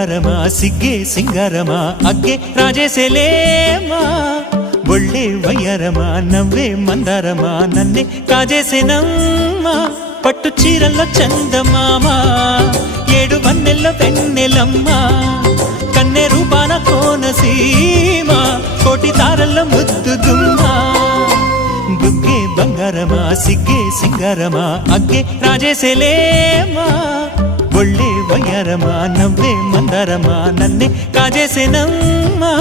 బంగారమా సిగ్గే సింగారమా అగ్గే రాజేసేలేమా ఒళ్ళే వయ్యారమా నవ్వే మందారమా నన్నే కాజేసేనమ్మా పట్టు చీరల్లో చందమామా ఏడు వన్నెల్లో వెన్నెలమ్మా కన్నె రూపాన కోనసీమ కోటి తారల్లో ముద్దుగుమ్మా బుగ్గే బంగారమా సిగ్గే సింగారమా అగ్గే రాజేసేలేమా ఒళ్ళే వయ్యారమా నవ్వే మందారమా నన్నే కాజేసేనమ్మా